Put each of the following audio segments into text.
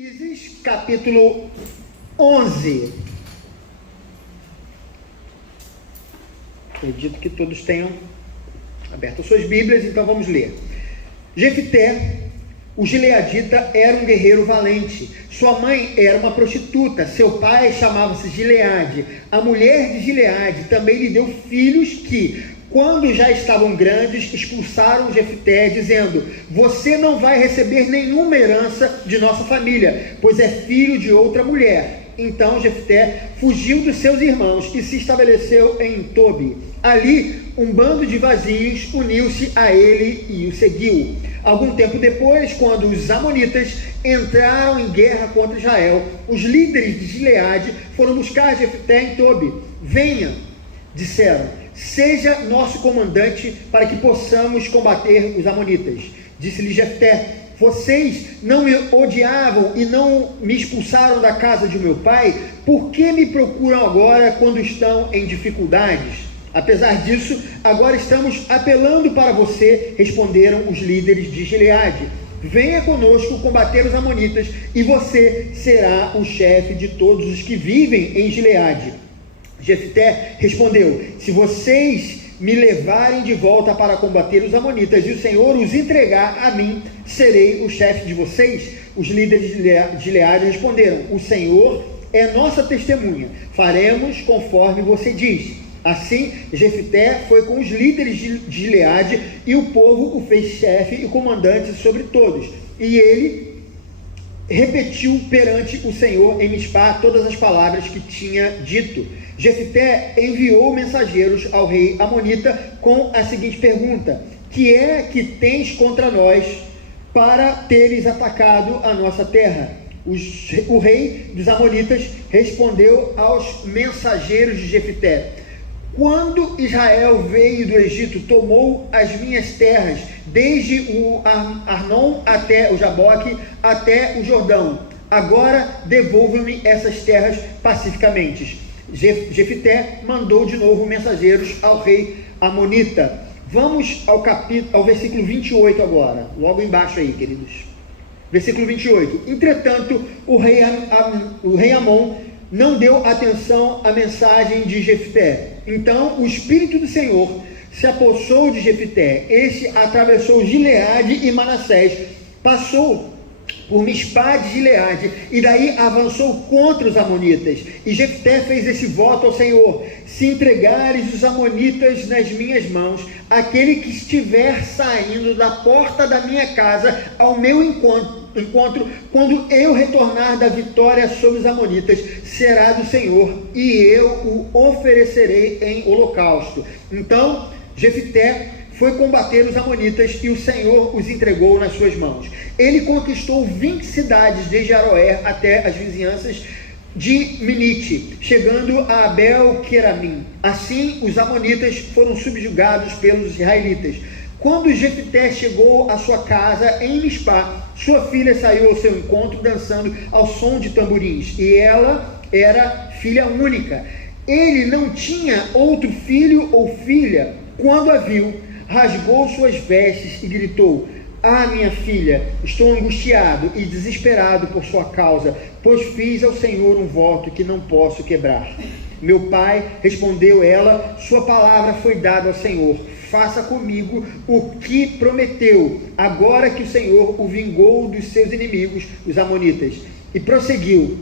Juízes, capítulo 11. Acredito que todos tenham aberto suas Bíblias, então vamos ler. Jefté, o gileadita, era um guerreiro valente. Sua mãe era uma prostituta. Seu pai chamava-se Gileade. A mulher de Gileade também lhe deu filhos que, quando já estavam grandes, expulsaram Jefté, dizendo: você não vai receber nenhuma herança de nossa família, pois é filho de outra mulher. Então Jefté fugiu dos seus irmãos e se estabeleceu em Tobi. Ali, um bando de vazios uniu-se a ele e o seguiu. Algum tempo depois, quando os amonitas entraram em guerra contra Israel, os líderes de Gileade foram buscar Jefté em Tobi. Venha, disseram, seja nosso comandante para que possamos combater os amonitas. Disse-lhe Jefté: vocês não me odiavam e não me expulsaram da casa de meu pai? Por que me procuram agora quando estão em dificuldades? Apesar disso, agora estamos apelando para você, responderam os líderes de Gileade. Venha conosco combater os amonitas e você será o chefe de todos os que vivem em Gileade. Jefté respondeu: se vocês me levarem de volta para combater os amonitas e o Senhor os entregar a mim, serei o chefe de vocês? Os líderes de Gileade responderam: o Senhor é nossa testemunha, faremos conforme você diz. Assim, Jefté foi com os líderes de Gileade e o povo o fez chefe e comandante sobre todos. E ele repetiu perante o Senhor em Mispá todas as palavras que tinha dito. Jefté enviou mensageiros ao rei amonita com a seguinte pergunta: que é que tens contra nós para teres atacado a nossa terra? O rei dos amonitas respondeu aos mensageiros de Jefté: quando Israel veio do Egito, tomou as minhas terras, desde o Arnon até o Jaboque, até o Jordão. Agora devolvam-me essas terras pacificamente. Jefté mandou de novo mensageiros ao rei amonita. Vamos ao versículo 28 agora, logo embaixo aí, queridos. Versículo 28. Entretanto, o rei Amon não deu atenção à mensagem de Jefté. Então o Espírito do Senhor se apossou de Jefté. Este atravessou Gileade e Manassés, passou por Mispá de Gileade e daí avançou contra os amonitas. E Jefté fez esse voto ao Senhor: se entregares os amonitas nas minhas mãos, aquele que estiver saindo da porta da minha casa ao meu encontro, quando eu retornar da vitória sobre os amonitas, será do Senhor, e eu o oferecerei em holocausto. Então Jefté foi combater os amonitas e o Senhor os entregou nas suas mãos. Ele conquistou 20 cidades, desde Aroer até as vizinhanças de Minite, chegando a Abel-Queramim. Assim os amonitas foram subjugados pelos israelitas. Quando Jefté chegou à sua casa em Mispá, sua filha saiu ao seu encontro dançando ao som de tamborins, e ela era filha única. Ele não tinha outro filho ou filha. Quando a viu, rasgou suas vestes e gritou: ah, minha filha, estou angustiado e desesperado por sua causa, pois fiz ao Senhor um voto que não posso quebrar. Meu pai, respondeu ela, sua palavra foi dada ao Senhor. Faça comigo o que prometeu, agora que o Senhor o vingou dos seus inimigos, os amonitas. E prosseguiu: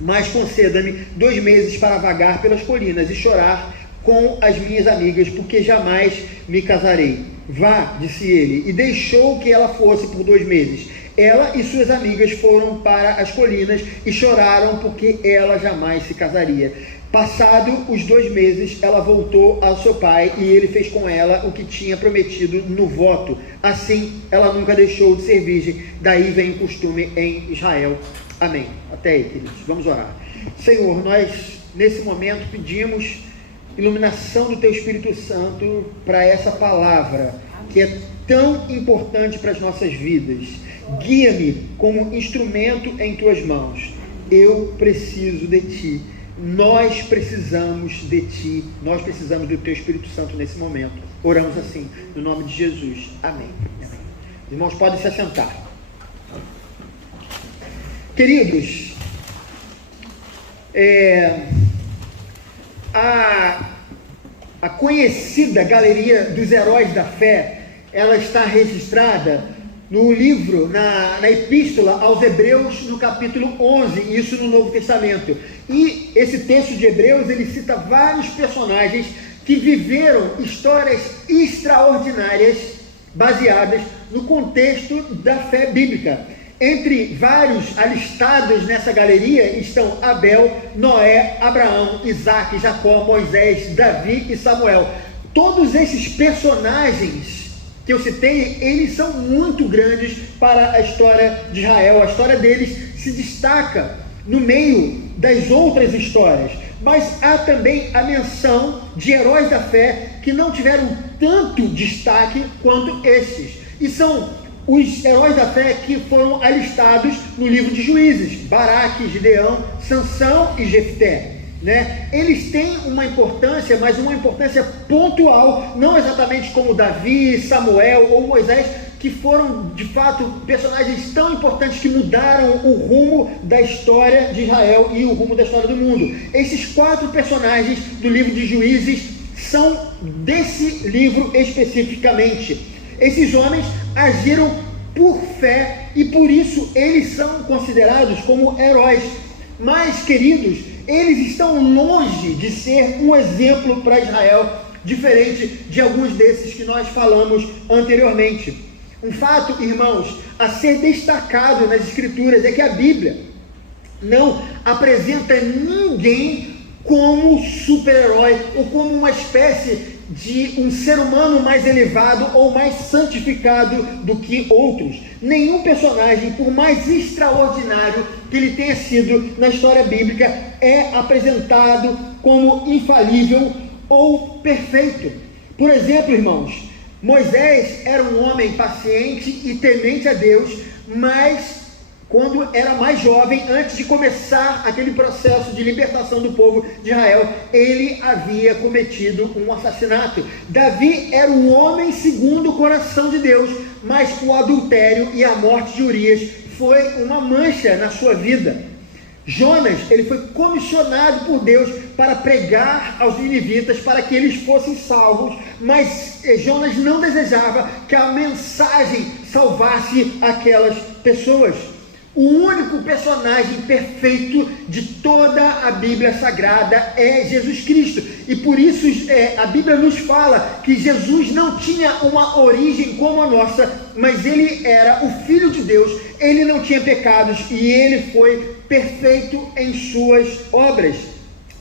mas conceda-me 2 meses para vagar pelas colinas e chorar com as minhas amigas, porque jamais me casarei. Vá, disse ele, e deixou que ela fosse por 2 meses. Ela e suas amigas foram para as colinas e choraram, porque ela jamais se casaria. Passado os 2 meses, ela voltou ao seu pai e ele fez com ela o que tinha prometido no voto. Assim, ela nunca deixou de ser virgem. Daí vem o costume em Israel. Amém. Até aí, queridos. Vamos orar. Senhor, nós nesse momento pedimos iluminação do Teu Espírito Santo para essa palavra que é tão importante para as nossas vidas. Guia-me como instrumento em Tuas mãos. Eu preciso de Ti. Nós precisamos de Ti. Nós precisamos do Teu Espírito Santo nesse momento. Oramos assim, no nome de Jesus. Amém. Amém. Os irmãos podem se assentar. Queridos, a conhecida galeria dos heróis da fé, ela está registrada no livro, na epístola aos Hebreus, no capítulo 11, isso no Novo Testamento. E esse texto de Hebreus, ele cita vários personagens que viveram histórias extraordinárias, baseadas no contexto da fé bíblica. Entre vários alistados nessa galeria estão Abel, Noé, Abraão, Isaac, Jacó, Moisés, Davi e Samuel. Todos esses personagens que eu citei, eles são muito grandes para a história de Israel. A história deles se destaca no meio das outras histórias. Mas há também a menção de heróis da fé que não tiveram tanto destaque quanto estes. E são os heróis da fé que foram alistados no livro de Juízes: Baraque, Gideão, Sansão e Jefté. Eles têm uma importância, mas uma importância pontual, não exatamente como Davi, Samuel ou Moisés, que foram de fato personagens tão importantes que mudaram o rumo da história de Israel e o rumo da história do mundo. Esses 4 personagens do livro de Juízes são desse livro especificamente. Esses homens agiram por fé e por isso eles são considerados como heróis. Mas, queridos, eles estão longe de ser um exemplo para Israel, diferente de alguns desses que nós falamos anteriormente. Um fato, irmãos, a ser destacado nas Escrituras é que a Bíblia não apresenta ninguém como super-herói ou como uma espécie de um ser humano mais elevado ou mais santificado do que outros. Nenhum personagem, por mais extraordinário que ele tenha sido na história bíblica, é apresentado como infalível ou perfeito. Por exemplo, irmãos, Moisés era um homem paciente e temente a Deus, mas quando era mais jovem, antes de começar aquele processo de libertação do povo de Israel, ele havia cometido um assassinato. Davi era um homem segundo o coração de Deus, mas o adultério e a morte de Urias foi uma mancha na sua vida. Jonas, ele foi comissionado por Deus para pregar aos ninivitas para que eles fossem salvos, mas Jonas não desejava que a mensagem salvasse aquelas pessoas. O único personagem perfeito de toda a Bíblia Sagrada é Jesus Cristo. E por isso a Bíblia nos fala que Jesus não tinha uma origem como a nossa, mas ele era o Filho de Deus, ele não tinha pecados e ele foi perfeito em suas obras.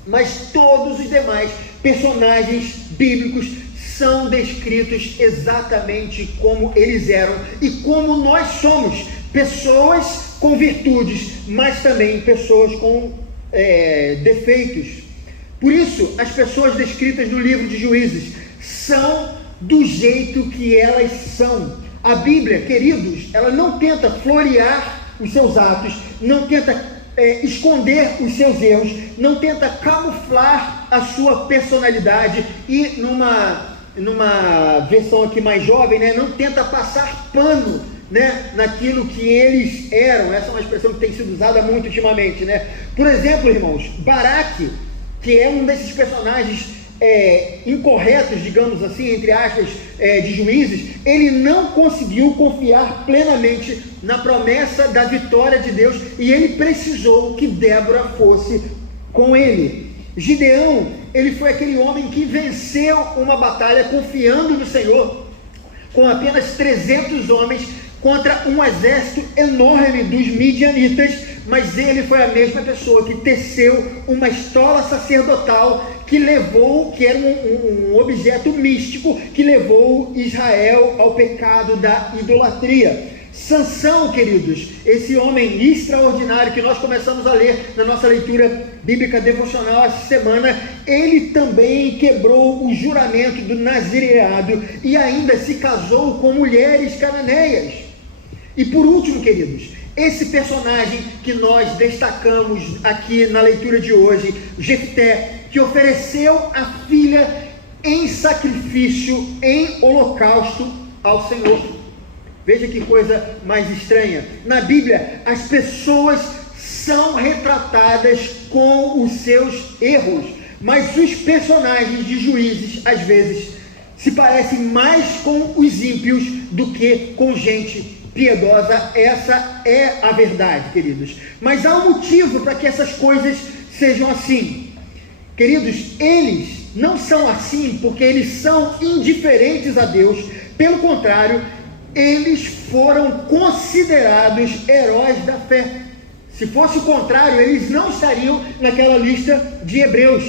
Mas todos os demais personagens bíblicos são descritos exatamente como eles eram e como nós somos, pessoas com virtudes, mas também pessoas com defeitos. Por isso, as pessoas descritas no livro de Juízes são do jeito que elas são. A Bíblia, queridos, ela não tenta florear os seus atos, não tenta esconder os seus erros, não tenta camuflar a sua personalidade e numa versão aqui mais jovem, não tenta passar pano naquilo que eles eram. Essa é uma expressão que tem sido usada muito ultimamente, Por exemplo, irmãos, Baraque, que é um desses personagens incorretos, digamos assim, entre aspas, de Juízes, ele não conseguiu confiar plenamente na promessa da vitória de Deus e ele precisou que Débora fosse com ele. Gideão, ele foi aquele homem que venceu uma batalha confiando no Senhor, com apenas 300 homens, contra um exército enorme dos midianitas, mas ele foi a mesma pessoa que teceu uma estola sacerdotal que era um objeto místico que levou Israel ao pecado da idolatria. Sansão, queridos, esse homem extraordinário que nós começamos a ler na nossa leitura bíblica devocional essa semana, ele também quebrou o juramento do nazireado e ainda se casou com mulheres cananeias. E por último, queridos, esse personagem que nós destacamos aqui na leitura de hoje, Jefté, que ofereceu a filha em sacrifício, em holocausto ao Senhor. Veja que coisa mais estranha. Na Bíblia, as pessoas são retratadas com os seus erros, mas os personagens de Juízes, às vezes, se parecem mais com os ímpios do que com gente piedosa. Essa é a verdade, queridos. Mas há um motivo para que essas coisas sejam assim. Queridos, eles não são assim porque eles são indiferentes a Deus. Pelo contrário, eles foram considerados heróis da fé. Se fosse o contrário, eles não estariam naquela lista de hebreus.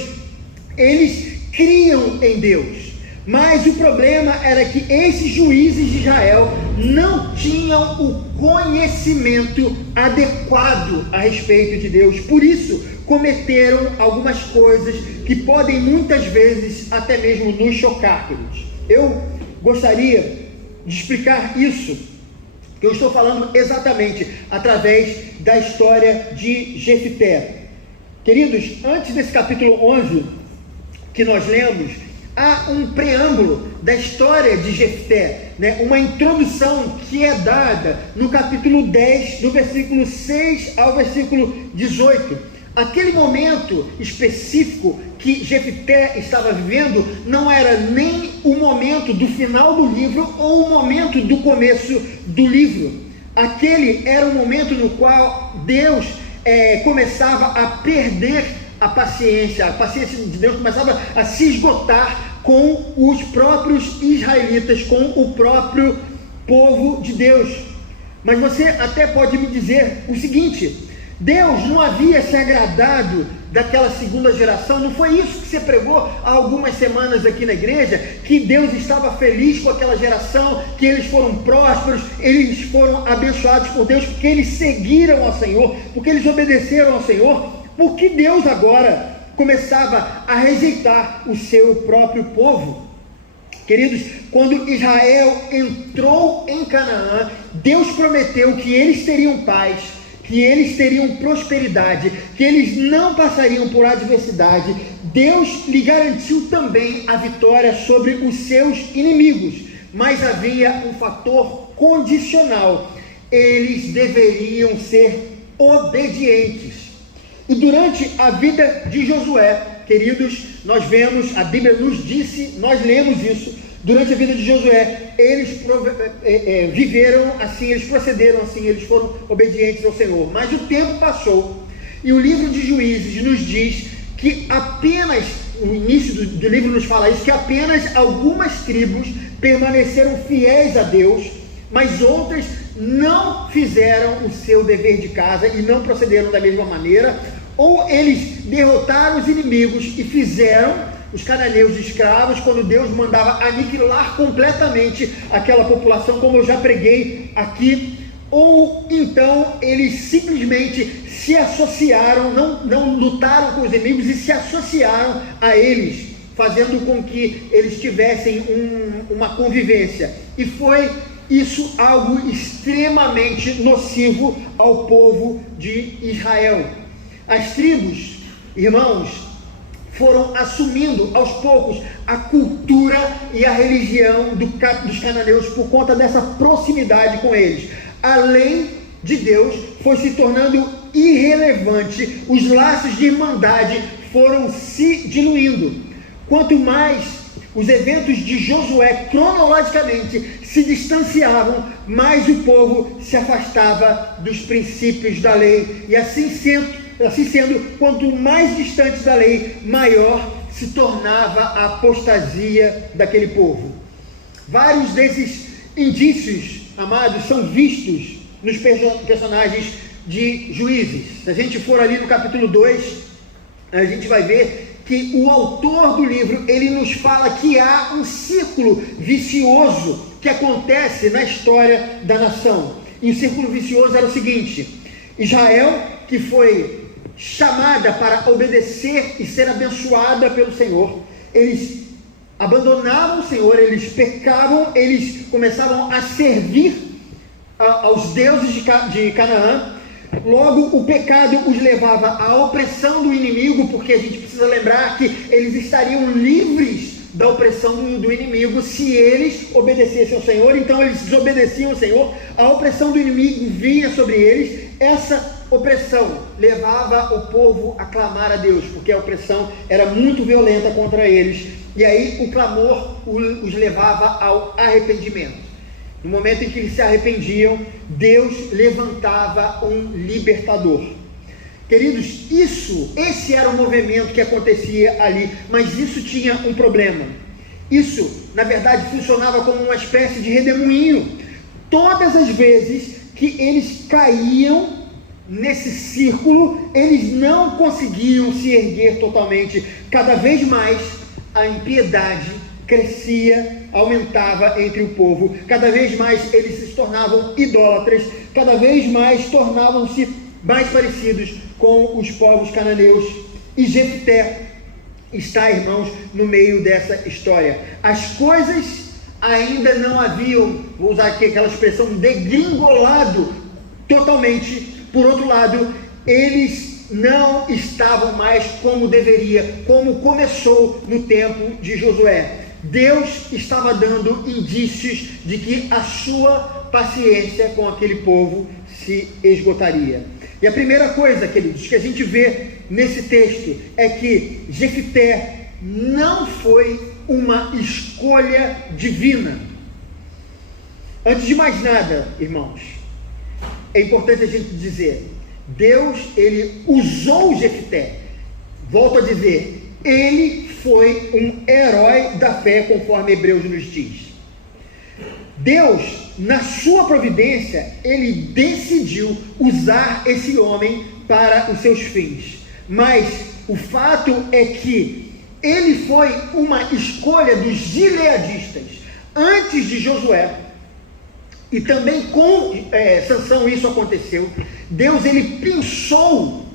Eles criam em Deus. Mas o problema era que esses juízes de Israel não tinham o conhecimento adequado a respeito de Deus. Por isso, cometeram algumas coisas que podem muitas vezes até mesmo nos chocar, queridos. Eu gostaria de explicar isso, que eu estou falando exatamente através da história de Jefté. Queridos, antes desse capítulo 11 que nós lemos, há um preâmbulo da história de Jefté, uma introdução que é dada no capítulo 10, do versículo 6 ao versículo 18. Aquele momento específico que Jefté estava vivendo não era nem o momento do final do livro ou o momento do começo do livro. Aquele era um momento no qual Deus começava a perder a paciência de Deus começava a se esgotar com os próprios israelitas, com o próprio povo de Deus. Mas você até pode me dizer o seguinte: Deus não havia se agradado daquela segunda geração? Não foi isso que você pregou há algumas semanas aqui na igreja? Que Deus estava feliz com aquela geração, que eles foram prósperos, eles foram abençoados por Deus, porque eles seguiram ao Senhor, porque eles obedeceram ao Senhor. Por que Deus agora começava a rejeitar o seu próprio povo? Queridos, quando Israel entrou em Canaã, Deus prometeu que eles teriam paz, que eles teriam prosperidade, que eles não passariam por adversidade. Deus lhe garantiu também a vitória sobre os seus inimigos, mas havia um fator condicional: eles deveriam ser obedientes. E durante a vida de Josué, queridos, nós vemos, a Bíblia nos disse, nós lemos isso, durante a vida de Josué, eles viveram assim, eles procederam assim, eles foram obedientes ao Senhor. Mas o tempo passou, e o livro de Juízes nos diz que apenas, o início do livro nos fala isso, que apenas algumas tribos permaneceram fiéis a Deus, mas outras não fizeram o seu dever de casa e não procederam da mesma maneira. Ou eles derrotaram os inimigos e fizeram os cananeus escravos, quando Deus mandava aniquilar completamente aquela população, como eu já preguei aqui. Ou então eles simplesmente se associaram, não lutaram com os inimigos e se associaram a eles, fazendo com que eles tivessem uma convivência. E foi isso algo extremamente nocivo ao povo de Israel. As tribos, irmãos, foram assumindo aos poucos a cultura e a religião dos cananeus por conta dessa proximidade com eles. Além de Deus, foi se tornando irrelevante, os laços de irmandade foram se diluindo. Quanto mais os eventos de Josué cronologicamente se distanciavam, mais o povo se afastava dos princípios da lei. E assim sendo, quanto mais distante da lei, maior se tornava a apostasia daquele povo. Vários desses indícios, amados, são vistos nos personagens de Juízes. Se a gente for ali no capítulo 2, a gente vai ver que o autor do livro, ele nos fala que há um círculo vicioso que acontece na história da nação. E o círculo vicioso era o seguinte: Israel, que foi chamada para obedecer e ser abençoada pelo Senhor, eles abandonavam o Senhor, eles pecavam, eles começavam a servir aos deuses de Canaã. Logo, o pecado os levava à opressão do inimigo, porque a gente precisa lembrar que eles estariam livres da opressão do inimigo se eles obedecessem ao Senhor. Então eles desobedeciam ao Senhor, a opressão do inimigo vinha sobre eles, essa opressão levava o povo a clamar a Deus, porque a opressão era muito violenta contra eles, e aí o clamor os levava ao arrependimento. No momento em que eles se arrependiam, Deus levantava um libertador. Queridos, esse era o movimento que acontecia ali, mas isso tinha um problema. Isso, na verdade, funcionava como uma espécie de redemoinho. Todas as vezes que eles caíam nesse círculo, eles não conseguiam se erguer totalmente. Cada vez mais a impiedade crescia, aumentava entre o povo. Cada vez mais eles se tornavam idólatras. Cada vez mais tornavam-se mais parecidos com os povos cananeus. E Jefté está, irmãos, no meio dessa história. As coisas ainda não haviam, vou usar aqui aquela expressão, degringolado totalmente. Por outro lado, eles não estavam mais como deveria, como começou no tempo de Josué. Deus estava dando indícios de que a sua paciência com aquele povo se esgotaria. E a primeira coisa, queridos, que a gente vê nesse texto é que Jefté não foi uma escolha divina. Antes de mais nada, irmãos, é importante a gente dizer, Deus, ele usou Jefté. Volto a dizer, ele foi um herói da fé, conforme Hebreus nos diz. Deus, na sua providência, ele decidiu usar esse homem para os seus fins. Mas o fato é que ele foi uma escolha dos gileadistas. Antes de Josué, e também com Sansão isso aconteceu, Deus ele pensou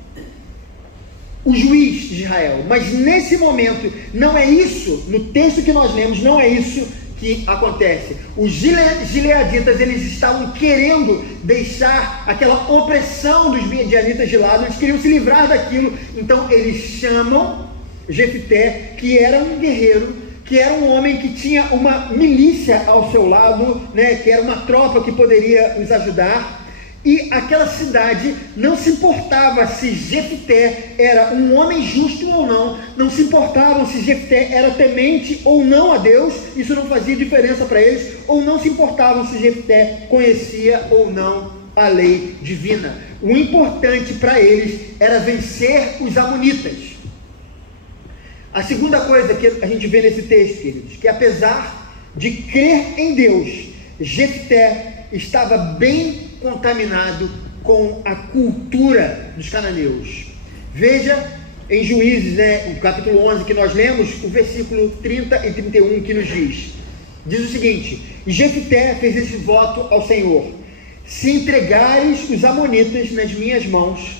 o juiz de Israel, mas nesse momento, não é isso, no texto que nós lemos, não é isso que acontece. Os gileaditas, eles estavam querendo deixar aquela opressão dos midianitas de lado, eles queriam se livrar daquilo, então eles chamam Jefté, que era um guerreiro, que era um homem que tinha uma milícia ao seu lado, né, que era uma tropa que poderia os ajudar. E aquela cidade não se importava se Jefté era um homem justo ou não, não se importavam se Jefté era temente ou não a Deus, isso não fazia diferença para eles, ou não se importavam se Jefté conhecia ou não a lei divina. O importante para eles era vencer os amonitas. A segunda coisa que a gente vê nesse texto, queridos, que apesar de crer em Deus, Jefté estava bem contaminado com a cultura dos cananeus. Veja em Juízes, no capítulo 11 que nós lemos, o versículo 30 e 31 que nos diz o seguinte: Jefté fez esse voto ao Senhor: se entregares os amonitas nas minhas mãos,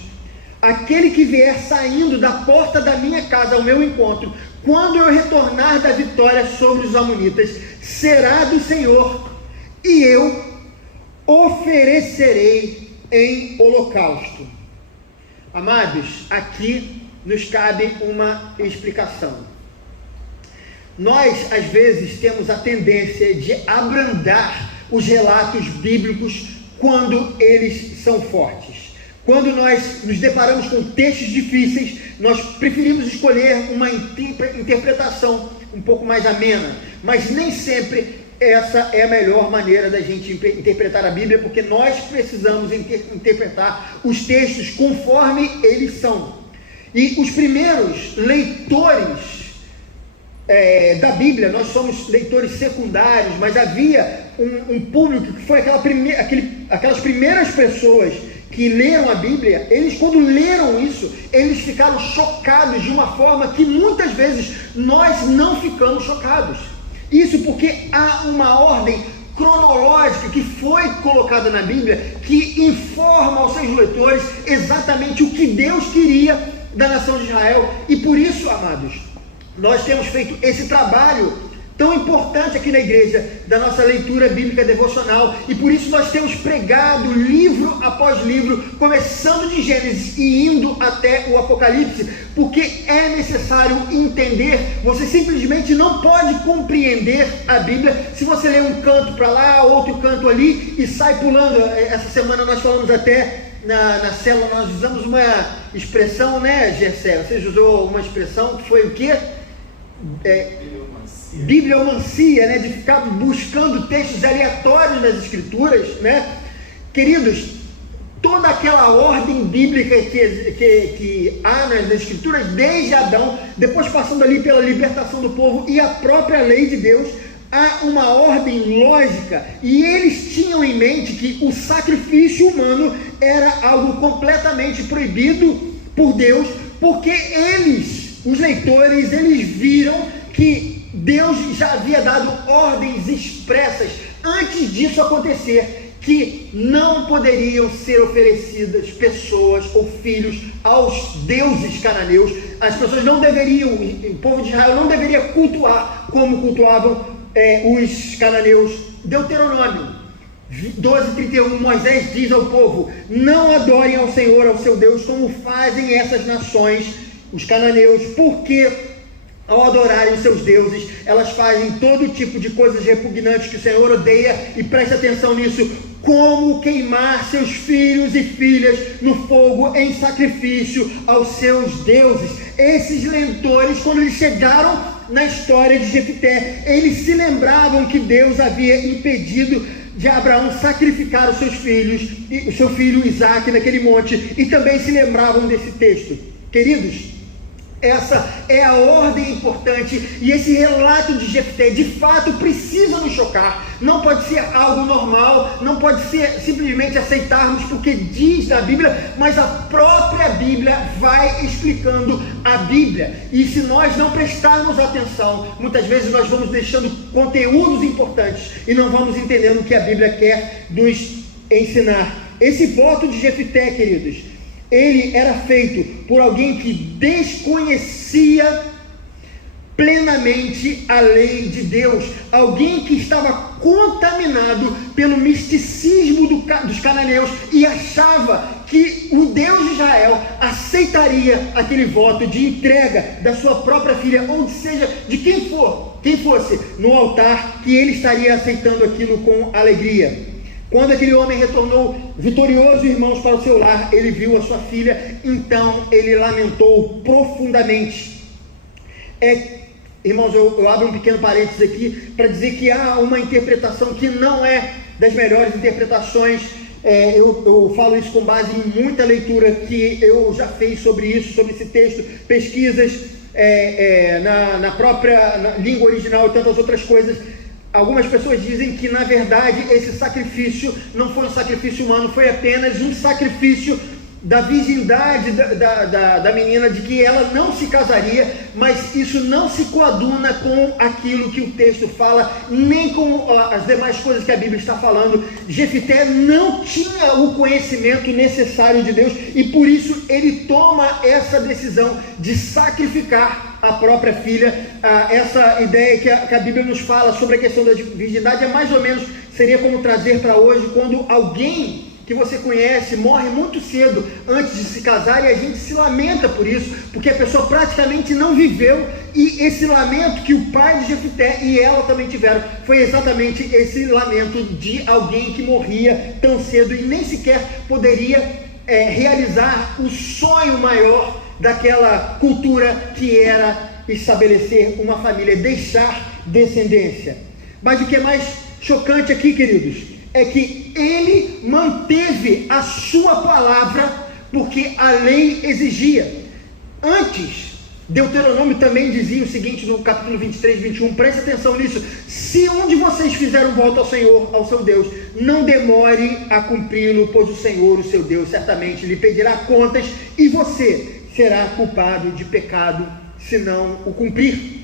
aquele que vier saindo da porta da minha casa ao meu encontro, quando eu retornar da vitória sobre os amonitas, será do Senhor, e eu oferecerei em holocausto. Amados, aqui nos cabe uma explicação. Nós, às vezes, temos a tendência de abrandar os relatos bíblicos quando eles são fortes. Quando nós nos deparamos com textos difíceis, nós preferimos escolher uma interpretação um pouco mais amena, mas nem sempre essa é a melhor maneira da gente interpretar a Bíblia, porque nós precisamos interpretar os textos conforme eles são. E os primeiros leitores da Bíblia, nós somos leitores secundários, mas havia um público que foi aquelas primeiras pessoas que leram a Bíblia. Eles, quando leram isso, eles ficaram chocados de uma forma que muitas vezes nós não ficamos chocados. Isso porque há uma ordem cronológica que foi colocada na Bíblia, que informa aos seus leitores exatamente o que Deus queria da nação de Israel. E por isso, amados, nós temos feito esse trabalho tão importante aqui na igreja, da nossa leitura bíblica devocional, e por isso nós temos pregado livro após livro, começando de Gênesis e indo até o Apocalipse, porque é necessário entender. Você simplesmente não pode compreender a Bíblia se você lê um canto para lá, outro canto ali, e sai pulando. Essa semana nós falamos até na célula nós usamos uma expressão, né, Gessé? Você usou uma expressão que foi o quê? Bibliomancia, né? De ficar buscando textos aleatórios das Escrituras, né? Queridos, toda aquela ordem bíblica que há nas Escrituras, desde Adão, depois passando ali pela libertação do povo e a própria lei de Deus, há uma ordem lógica, e eles tinham em mente que o sacrifício humano era algo completamente proibido por Deus, porque eles, os leitores, eles viram que Deus já havia dado ordens expressas antes disso acontecer, que não poderiam ser oferecidas pessoas ou filhos aos deuses cananeus. As pessoas não deveriam, o povo de Israel não deveria cultuar como cultuavam os cananeus. Deuteronômio 12:31, Moisés diz ao povo: não adorem ao Senhor, ao seu Deus, como fazem essas nações, os cananeus, porque ao adorarem os seus deuses, elas fazem todo tipo de coisas repugnantes que o Senhor odeia, e preste atenção nisso, como queimar seus filhos e filhas no fogo em sacrifício aos seus deuses. Esses leitores, quando eles chegaram na história de Jefté, eles se lembravam que Deus havia impedido de Abraão sacrificar os seus filhos, o seu filho Isaque naquele monte, e também se lembravam desse texto. Queridos, essa é a ordem importante, e esse relato de Jefté de fato precisa nos chocar. Não pode ser algo normal, não pode ser simplesmente aceitarmos porque diz na Bíblia, mas a própria Bíblia vai explicando a Bíblia, e se nós não prestarmos atenção, muitas vezes nós vamos deixando conteúdos importantes e não vamos entendendo o que a Bíblia quer nos ensinar. Esse voto de Jefté, queridos, ele era feito por alguém que desconhecia plenamente a lei de Deus, alguém que estava contaminado pelo misticismo dos cananeus e achava que o Deus de Israel aceitaria aquele voto de entrega da sua própria filha, ou seja, de quem fosse no altar, que ele estaria aceitando aquilo com alegria. Quando aquele homem retornou vitorioso, irmãos, para o seu lar, ele viu a sua filha, então ele lamentou profundamente. Irmãos, eu abro um pequeno parênteses aqui, para dizer que há uma interpretação que não é das melhores interpretações. Eu falo isso com base em muita leitura que eu já fiz sobre isso, sobre esse texto, pesquisas na própria língua original e tantas outras coisas. Algumas pessoas dizem que, na verdade, esse sacrifício não foi um sacrifício humano, foi apenas um sacrifício da virgindade da menina, de que ela não se casaria, mas isso não se coaduna com aquilo que o texto fala, nem com as demais coisas que a Bíblia está falando. Jefté não tinha o conhecimento necessário de Deus, e por isso ele toma essa decisão de sacrificar a própria filha. Essa ideia que a Bíblia nos fala sobre a questão da virgindade mais ou menos seria como trazer para hoje, quando alguém que você conhece morre muito cedo antes de se casar, e a gente se lamenta por isso, porque a pessoa praticamente não viveu, e esse lamento que o pai de Jefté e ela também tiveram, foi exatamente esse lamento de alguém que morria tão cedo e nem sequer poderia realizar o sonho maior daquela cultura, que era estabelecer uma família, deixar descendência. Mas o que é mais chocante aqui, queridos, é que ele manteve a sua palavra, porque a lei exigia. Antes, Deuteronômio também dizia o seguinte no capítulo 23, 21, preste atenção nisso: se um de vocês fizer um voto ao Senhor, ao seu Deus, não demore a cumpri-lo, pois o Senhor, o seu Deus, certamente lhe pedirá contas, e você será culpado de pecado se não o cumprir.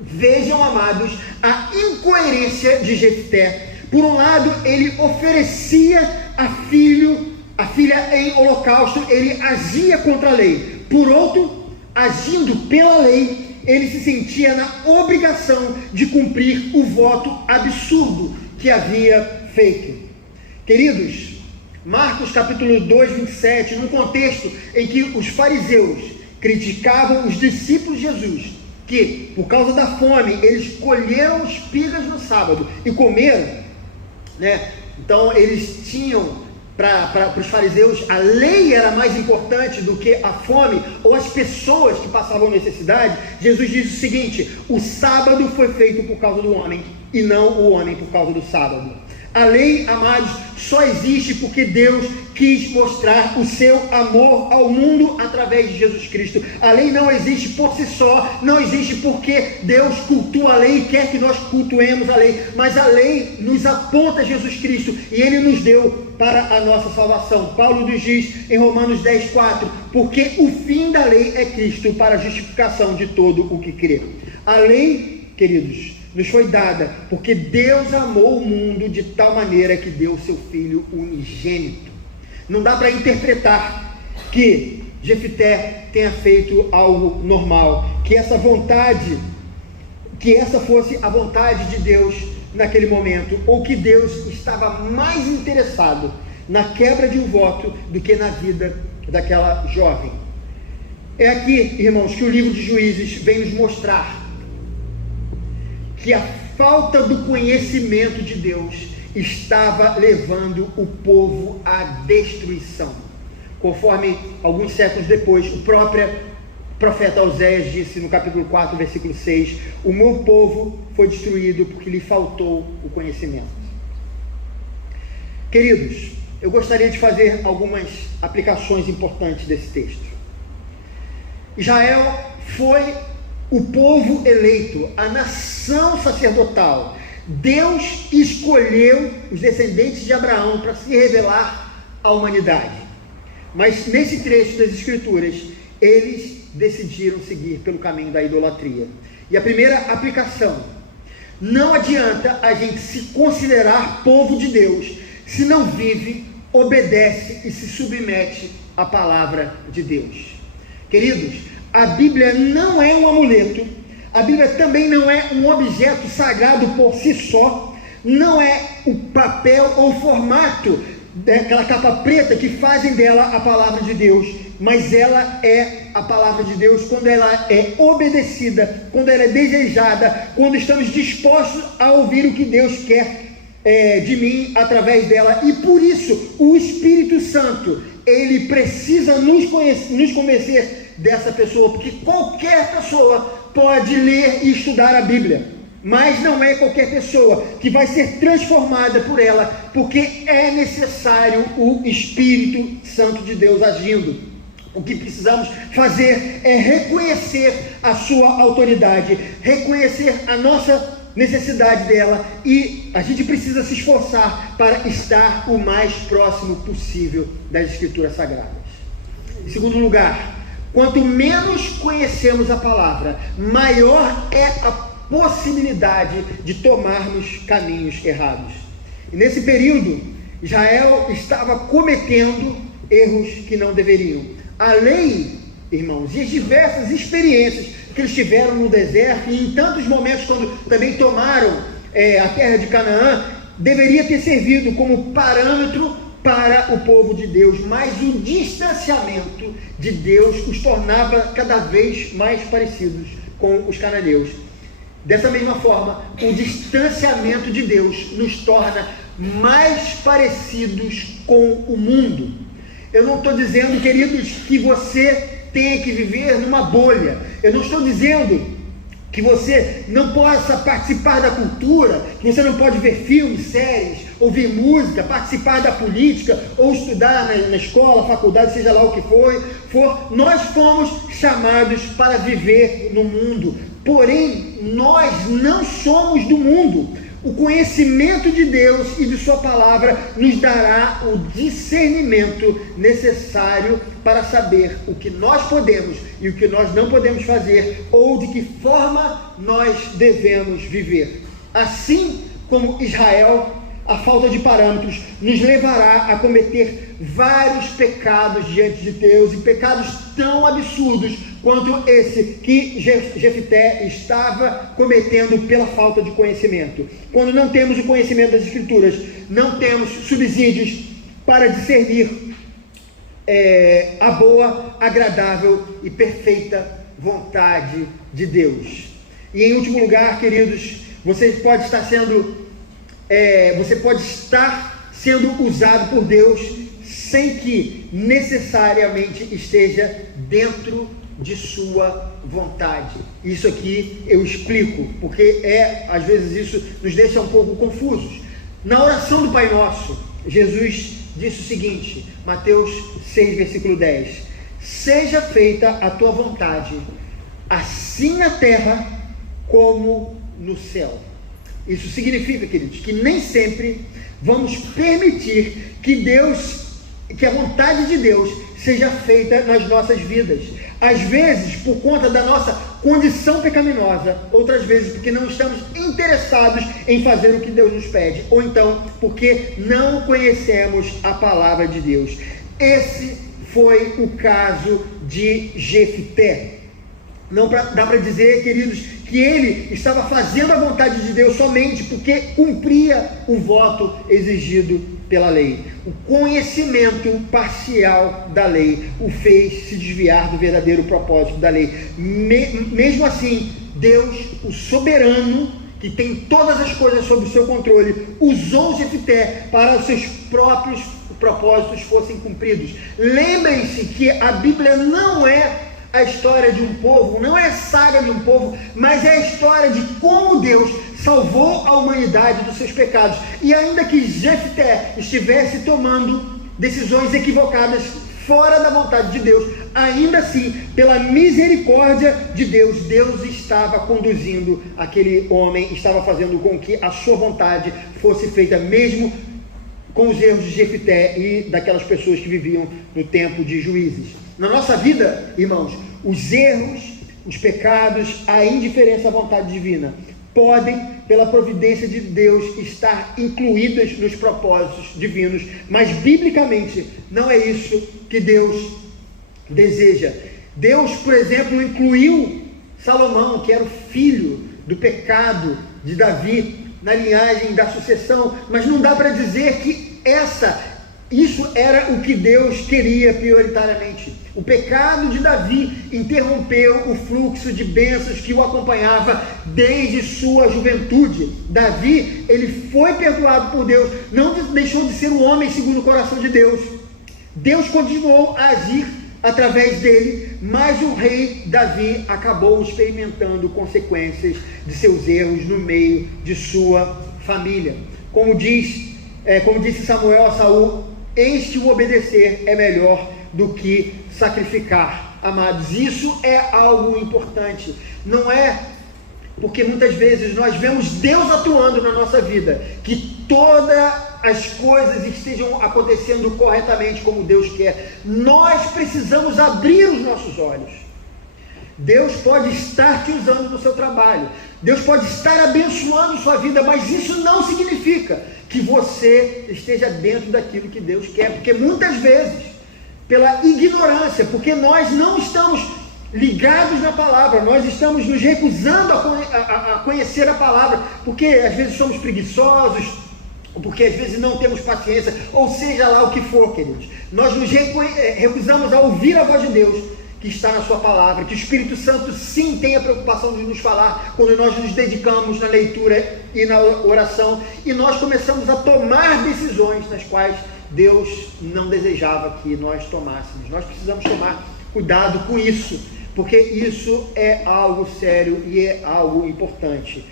Vejam, amados, a incoerência de Jefté. Por um lado, ele oferecia a filha em holocausto, ele agia contra a lei. Por outro, agindo pela lei, ele se sentia na obrigação de cumprir o voto absurdo que havia feito. Queridos, Marcos capítulo 2, 27, num contexto em que os fariseus criticavam os discípulos de Jesus, que por causa da fome eles colheram espigas no sábado e comeram, né? Então eles tinham para os fariseus, a lei era mais importante do que a fome ou as pessoas que passavam necessidade, Jesus diz o seguinte: o sábado foi feito por causa do homem e não o homem por causa do sábado. A lei, amados, só existe porque Deus quis mostrar o seu amor ao mundo através de Jesus Cristo. A lei não existe por si só, não existe porque Deus cultua a lei e quer que nós cultuemos a lei, mas a lei nos aponta Jesus Cristo e Ele nos deu para a nossa salvação. Paulo nos diz em Romanos 10:4, porque o fim da lei é Cristo para a justificação de todo o que crê. A lei, queridos, nos foi dada porque Deus amou o mundo de tal maneira que deu o seu Filho unigênito. Não dá para interpretar que Jefité tenha feito algo normal, que essa fosse a vontade de Deus naquele momento, ou que Deus estava mais interessado na quebra de um voto do que na vida daquela jovem. É aqui, irmãos, que o livro de Juízes vem nos mostrar que a falta do conhecimento de Deus estava levando o povo à destruição. Conforme alguns séculos depois, o próprio profeta Oséias disse no capítulo 4, versículo 6, o meu povo foi destruído porque lhe faltou o conhecimento. Queridos, eu gostaria de fazer algumas aplicações importantes desse texto. Israel foi o povo eleito, a nação sacerdotal. Deus escolheu os descendentes de Abraão para se revelar à humanidade. Mas nesse trecho das Escrituras, eles decidiram seguir pelo caminho da idolatria. E a primeira aplicação: não adianta a gente se considerar povo de Deus se não vive, obedece e se submete à palavra de Deus. Queridos, a Bíblia não é um amuleto, a Bíblia também não é um objeto sagrado por si só, não é o papel ou o formato daquela capa preta que fazem dela a palavra de Deus, mas ela é a palavra de Deus quando ela é obedecida, quando ela é desejada, quando estamos dispostos a ouvir o que Deus quer de mim através dela. E por isso o Espírito Santo, ele precisa nos convencer dessa pessoa, porque qualquer pessoa pode ler e estudar a Bíblia, mas não é qualquer pessoa que vai ser transformada por ela, porque é necessário o Espírito Santo de Deus agindo. O que precisamos fazer é reconhecer a sua autoridade, reconhecer a nossa necessidade dela, e a gente precisa se esforçar para estar o mais próximo possível das Escrituras Sagradas. Em segundo lugar, quanto menos conhecemos a palavra, maior é a possibilidade de tomarmos caminhos errados. E nesse período, Israel estava cometendo erros que não deveriam. A lei, irmãos, e as diversas experiências que eles tiveram no deserto e em tantos momentos quando também tomaram a terra de Canaã, deveria ter servido como parâmetro para o povo de Deus, mas o distanciamento de Deus os tornava cada vez mais parecidos com os cananeus. Dessa mesma forma, o distanciamento de Deus nos torna mais parecidos com o mundo. Eu não estou dizendo, queridos, que você tenha que viver numa bolha. Eu não estou dizendo que você não possa participar da cultura, que você não pode ver filmes, séries, ouvir música, participar da política, ou estudar na escola, faculdade, seja lá o que for. Nós fomos chamados para viver no mundo, porém, nós não somos do mundo. O conhecimento de Deus e de sua palavra nos dará o discernimento necessário para saber o que nós podemos e o que nós não podemos fazer, ou de que forma nós devemos viver. Assim como Israel, a falta de parâmetros nos levará a cometer vários pecados diante de Deus, e pecados tão absurdos quanto esse que Jefité estava cometendo pela falta de conhecimento. Quando não temos o conhecimento das Escrituras, não temos subsídios para discernir a boa, agradável e perfeita vontade de Deus. E em último lugar, queridos, você pode estar sendo usado por Deus sem que necessariamente esteja dentro de sua vontade. Isso aqui eu explico, porque às vezes isso nos deixa um pouco confusos. Na oração do Pai Nosso, Jesus disse o seguinte, Mateus 6, versículo 10: seja feita a tua vontade, assim na terra como no céu. Isso significa, queridos, que nem sempre vamos permitir que a vontade de Deus seja feita nas nossas vidas. Às vezes, por conta da nossa condição pecaminosa, outras vezes porque não estamos interessados em fazer o que Deus nos pede, ou então porque não conhecemos a palavra de Deus. Esse foi o caso de Jefté. Não dá para dizer, queridos, que ele estava fazendo a vontade de Deus somente porque cumpria o voto exigido pela lei. O conhecimento parcial da lei o fez se desviar do verdadeiro propósito da lei. Mesmo assim, Deus, o soberano, que tem todas as coisas sob o seu controle, usou Jefté para os seus próprios propósitos fossem cumpridos. Lembrem-se que a Bíblia não é a história de um povo, não é a saga de um povo, mas é a história de como Deus salvou a humanidade dos seus pecados. E ainda que Jefté estivesse tomando decisões equivocadas fora da vontade de Deus, ainda assim, pela misericórdia de Deus, Deus estava conduzindo aquele homem, estava fazendo com que a sua vontade fosse feita, mesmo com os erros de Jefté e daquelas pessoas que viviam no tempo de Juízes. Na nossa vida, irmãos, os erros, os pecados, a indiferença à vontade divina podem, pela providência de Deus, estar incluídas nos propósitos divinos, mas biblicamente não é isso que Deus deseja. Deus, por exemplo, incluiu Salomão, que era o filho do pecado de Davi, na linhagem da sucessão, mas não dá para dizer que isso era o que Deus queria prioritariamente. O pecado de Davi interrompeu o fluxo de bênçãos que o acompanhava desde sua juventude. Davi, ele foi perdoado por Deus, não deixou de ser um homem segundo o coração de Deus. Deus continuou a agir através dele, mas o rei Davi acabou experimentando consequências de seus erros no meio de sua família. Como disse Samuel a Saul, eis que o obedecer é melhor do que sacrificar. Amados, isso é algo importante. Não é porque muitas vezes nós vemos Deus atuando na nossa vida, que todas as coisas estejam acontecendo corretamente como Deus quer. Nós precisamos abrir os nossos olhos. Deus pode estar te usando no seu trabalho, Deus pode estar abençoando sua vida, mas isso não significa que você esteja dentro daquilo que Deus quer, porque muitas vezes, pela ignorância, porque nós não estamos ligados na palavra, nós estamos nos recusando a conhecer a palavra, porque às vezes somos preguiçosos, porque às vezes não temos paciência, ou seja lá o que for, queridos. Nós nos recusamos a ouvir a voz de Deus, que está na sua palavra, que o Espírito Santo sim tem a preocupação de nos falar, quando nós nos dedicamos na leitura e na oração, e nós começamos a tomar decisões nas quais Deus não desejava que nós tomássemos. Nós precisamos tomar cuidado com isso, porque isso é algo sério e é algo importante.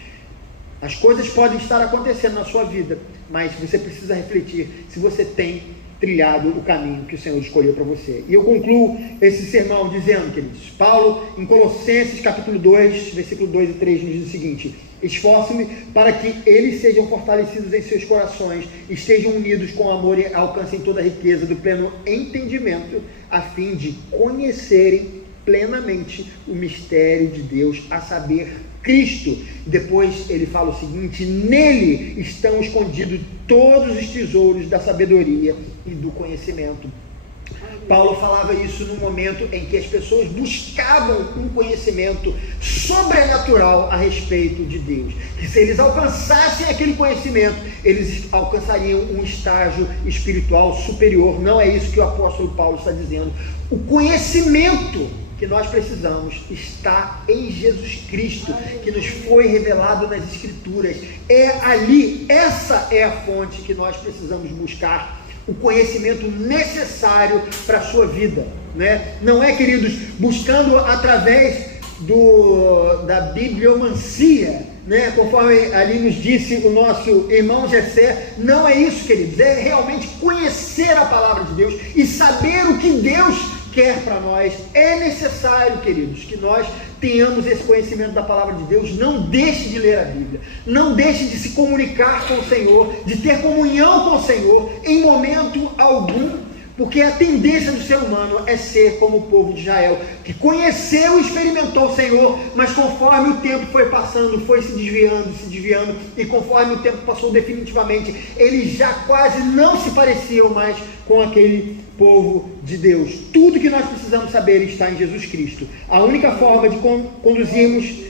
As coisas podem estar acontecendo na sua vida, mas você precisa refletir se você tem trilhado o caminho que o Senhor escolheu para você. E eu concluo esse sermão dizendo, queridos, Paulo, em Colossenses capítulo 2, versículo 2 e 3, nos diz o seguinte: esforço-me para que eles sejam fortalecidos em seus corações, estejam unidos com amor e alcancem toda a riqueza do pleno entendimento, a fim de conhecerem plenamente o mistério de Deus, a saber, Cristo. Depois ele fala o seguinte: nele estão escondidos todos os tesouros da sabedoria e do conhecimento. Paulo falava isso no momento em que as pessoas buscavam um conhecimento sobrenatural a respeito de Deus, que se eles alcançassem aquele conhecimento, eles alcançariam um estágio espiritual superior. Não é isso que o apóstolo Paulo está dizendo. O conhecimento que nós precisamos está em Jesus Cristo, que nos foi revelado nas Escrituras. É ali, essa é a fonte que nós precisamos buscar. o conhecimento necessário para a sua vida, né? Não é, queridos, buscando através da bibliomancia, né? Conforme ali nos disse o nosso irmão Jessé, não é isso, queridos, é realmente conhecer a palavra de Deus e saber o que Deus quer para nós. É necessário, queridos, que nós tenhamos esse conhecimento da palavra de Deus. Não deixe de ler a Bíblia, não deixe de se comunicar com o Senhor, de ter comunhão com o Senhor em momento algum, porque a tendência do ser humano é ser como o povo de Israel, que conheceu e experimentou o Senhor, mas conforme o tempo foi passando, foi se desviando, e conforme o tempo passou definitivamente, eles já quase não se pareciam mais com aquele povo de Deus. Tudo que nós precisamos saber está em Jesus Cristo. A única forma de conduzirmos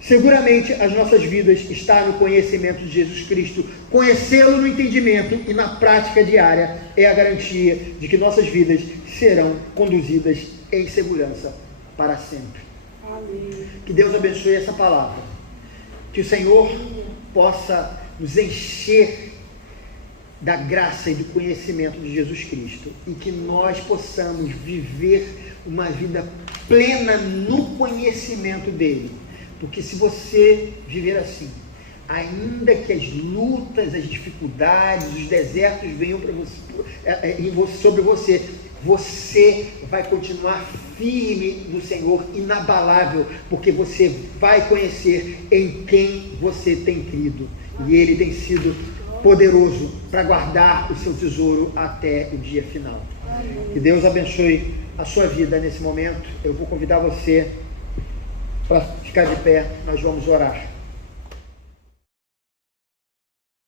seguramente as nossas vidas está no conhecimento de Jesus Cristo. Conhecê-lo no entendimento e na prática diária é a garantia de que nossas vidas serão conduzidas em segurança para sempre. Amém. Que Deus abençoe essa palavra. Que o Senhor possa nos encher da graça e do conhecimento de Jesus Cristo, e que nós possamos viver uma vida plena no conhecimento dele. Porque se você viver assim, ainda que as lutas, as dificuldades, os desertos venham para você, sobre você, você vai continuar firme no Senhor, inabalável, porque você vai conhecer em quem você tem crido, e ele tem sido poderoso para guardar o seu tesouro até o dia final. Que Deus abençoe a sua vida nesse momento. Eu vou convidar você para ficar de pé, nós vamos orar.